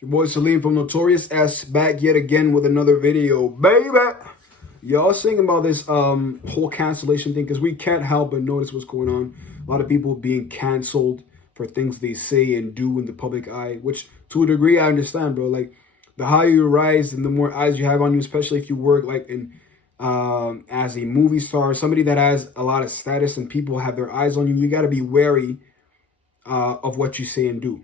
Your boy Salim from Notorious S back yet again with another video, baby. Y'all thinking about this whole cancellation thing because we can't help but notice what's going on. A lot of people being canceled for things they say and do in the public eye, which to a degree I understand, bro. Like the higher you rise and the more eyes you have on you, especially if you work like in as a movie star, somebody that has a lot of status and people have their eyes on you, you got to be wary of what you say and do.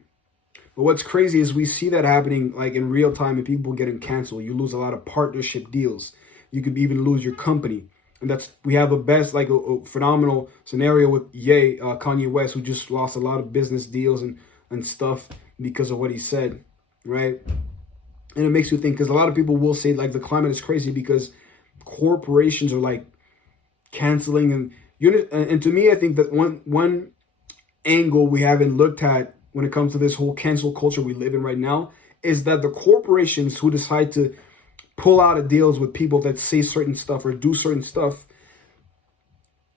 But what's crazy is we see that happening like in real time and people getting canceled. You lose a lot of partnership deals. You could even lose your company. And we have the best, like a phenomenal scenario with Kanye West, who just lost a lot of business deals and stuff because of what he said, right? And it makes you think, because a lot of people will say like the climate is crazy because corporations are like canceling. And to me, I think that one angle we haven't looked at when it comes to this whole cancel culture we live in right now is that the corporations who decide to pull out of deals with people that say certain stuff or do certain stuff,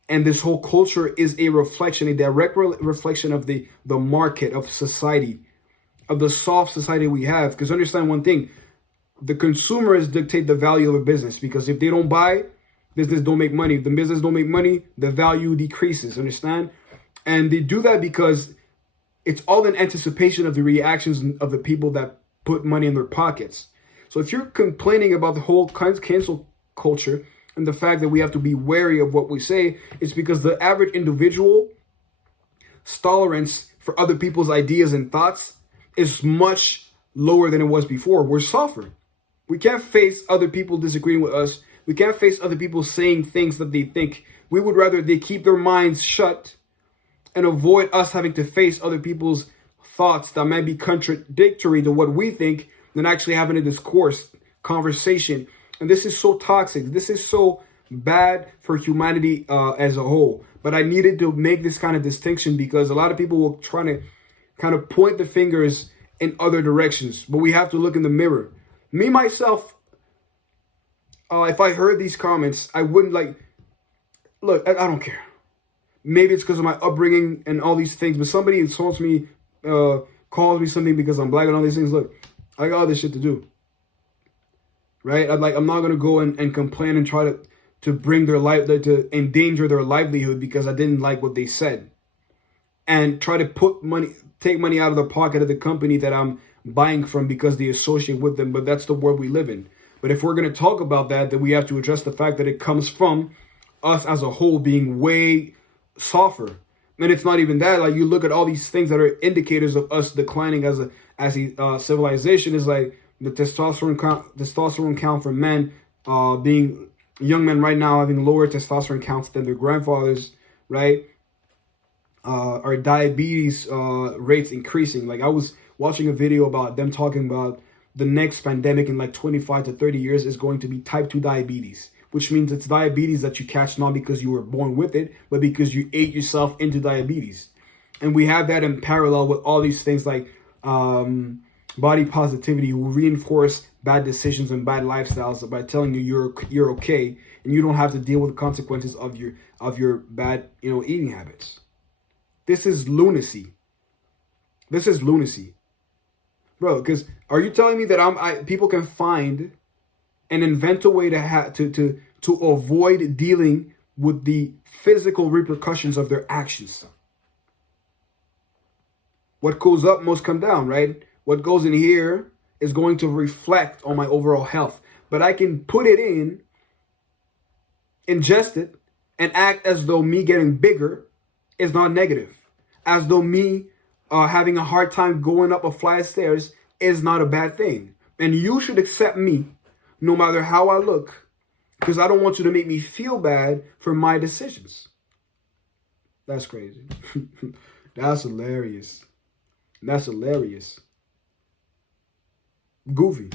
and this whole culture is a reflection, a direct reflection of the market, of society, of the soft society we have. Because understand one thing, the consumers dictate the value of a business, because if they don't buy, business don't make money. If the business don't make money, the value decreases, understand? And they do that because it's all in anticipation of the reactions of the people that put money in their pockets. So if you're complaining about the whole cancel culture and the fact that we have to be wary of what we say, it's because the average individual's tolerance for other people's ideas and thoughts is much lower than it was before. We're softer. We can't face other people disagreeing with us. We can't face other people saying things that they think. We would rather they keep their minds shut and avoid us having to face other people's thoughts that might be contradictory to what we think than actually having a discourse, conversation. And this is so toxic. This is so bad for humanity as a whole. But I needed to make this kind of distinction because a lot of people will try to kind of point the fingers in other directions. But we have to look in the mirror. Me, myself, if I heard these comments, I wouldn't look, I don't care. Maybe it's because of my upbringing and all these things, but somebody insults me, calls me something because I'm black and all these things. Look, I got all this shit to do, right? I'm not gonna go and complain and try to bring their life, to endanger their livelihood because I didn't like what they said, and try to take money out of the pocket of the company that I'm buying from because they associate with them. But that's the world we live in. But if we're gonna talk about that, then we have to address the fact that it comes from us as a whole being way softer. And it's not even that. Like you look at all these things that are indicators of us declining as a civilization, is like the testosterone count for men being young men right now having lower testosterone counts than their grandfathers, right? Our diabetes rates increasing. Like I was watching a video about them talking about the next pandemic in like 25 to 30 years is going to be type 2 diabetes, which means it's diabetes that you catch not because you were born with it, but because you ate yourself into diabetes. And we have that in parallel with all these things like body positivity, who reinforce bad decisions and bad lifestyles by telling you you're okay and you don't have to deal with the consequences of your bad eating habits. This is lunacy. This is lunacy, bro. Because are you telling me that people can find and invent a way to avoid dealing with the physical repercussions of their actions? What goes up must come down, right? What goes in here is going to reflect on my overall health. But I can put it in, ingest it, and act as though me getting bigger is not negative. As though me having a hard time going up a flight of stairs is not a bad thing. And you should accept me no matter how I look, because I don't want you to make me feel bad for my decisions. That's crazy. That's hilarious. That's hilarious. Goofy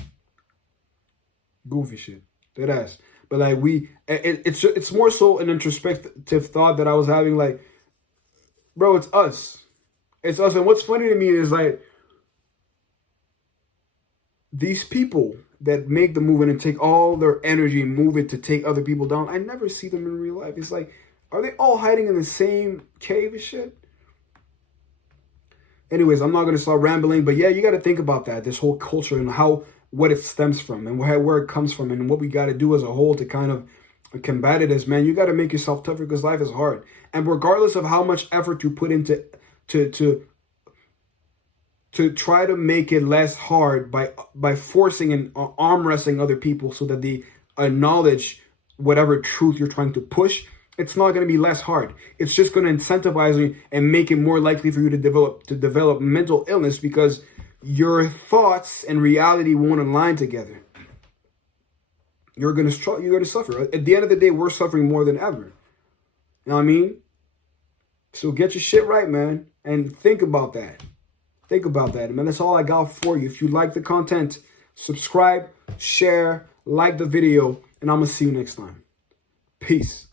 shit. That ass. But like it's more so an introspective thought that I was having. Like, bro, it's us. It's us. And what's funny to me is like these people that make the movement and take all their energy and move it to take other people down, I never see them in real life. It's like, are they all hiding in the same cave and shit? Anyways, I'm not going to start rambling, but yeah, you got to think about that, this whole culture and what it stems from and where it comes from and what we got to do as a whole to kind of combat it. As man, you got to make yourself tougher because life is hard. And regardless of how much effort you put into to try to make it less hard by forcing and arm wrestling other people so that they acknowledge whatever truth you're trying to push, it's not going to be less hard. It's just going to incentivize you and make it more likely for you to develop mental illness because your thoughts and reality won't align together. You're going to suffer. At the end of the day, we're suffering more than ever. You know what I mean? So get your shit right, man, and think about that. Think about that, man. That's all I got for you. If you like the content, subscribe, share, like the video, and I'm going to see you next time. Peace.